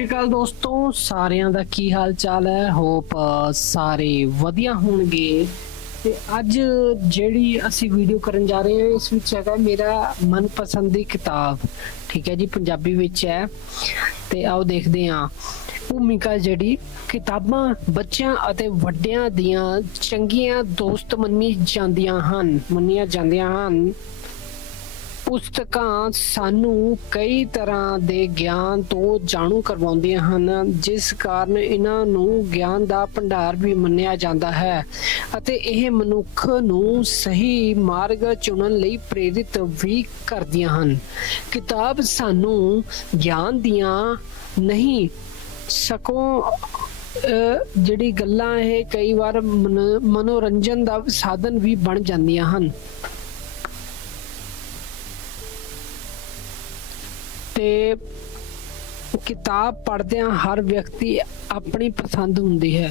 ਸ਼੍ਰੀ ਅਕਾਲ ਦੋਸਤੋ, ਸਾਰਿਆਂ ਦਾ ਕੀ ਹਾਲ ਚਾਲ ਹੈ ਹੋਪ ਸਾਰੇ ਵਧੀਆ ਹੋਣਗੇ। ਤੇ ਅੱਜ ਜਿਹੜੀ ਅਸੀਂ ਵੀਡੀਓ ਕਰਨ ਜਾ ਰਹੇ ਹਾਂ, ਇਸ ਵਿੱਚ ਹੈਗਾ ਮੇਰਾ ਮਨਪਸੰਦ ਦੀ ਕਿਤਾਬ। ਠੀਕ ਹੈ ਜੀ, ਪੰਜਾਬੀ ਵਿੱਚ ਹੈ। ਤੇ ਆਓ ਦੇਖਦੇ ਹਾਂ। ਭੂਮਿਕਾ ਜਿਹੜੀ, ਕਿਤਾਬਾਂ ਬੱਚਿਆਂ ਅਤੇ ਵੱਡਿਆਂ ਦੀਆਂ ਚੰਗੀਆਂ ਦੋਸਤ ਮੰਨੀ ਜਾਂਦੀਆਂ ਹਨ, ਮੰਨੀਆਂ ਜਾਂਦੀਆਂ ਹਨ। ਪੁਸਤਕਾਂ ਸਾਨੂੰ ਕਈ ਤਰ੍ਹਾਂ ਦੇ ਗਿਆਨ ਤੋਂ ਜਾਣੂ ਕਰਵਾਉਂਦੀਆਂ ਹਨ, ਜਿਸ ਕਾਰਨ ਇਹਨਾਂ ਨੂੰ ਗਿਆਨ ਦਾ ਭੰਡਾਰ ਵੀ ਮੰਨਿਆ ਜਾਂਦਾ ਹੈ ਅਤੇ ਇਹ ਮਨੁੱਖ ਨੂੰ ਸਹੀ ਮਾਰਗ ਚੁਣਨ ਲਈ ਪ੍ਰੇਰਿਤ ਵੀ ਕਰਦੀਆਂ ਹਨ। ਕਿਤਾਬ ਸਾਨੂੰ ਗਿਆਨ ਦੀਆਂ ਨਹੀਂ, ਸਕੋਂ ਜਿਹੜੀ ਗੱਲਾਂ ਇਹ ਕਈ ਵਾਰ ਮਨ- ਮਨੋਰੰਜਨ ਦਾ ਸਾਧਨ ਵੀ ਬਣ ਜਾਂਦੀਆਂ ਹਨ। ਤੇ ਕਿਤਾਬ ਪੜ੍ਹਦਿਆਂ ਹਰ ਵਿਅਕਤੀ ਆਪਣੀ ਪਸੰਦ ਹੁੰਦੀ ਹੈ।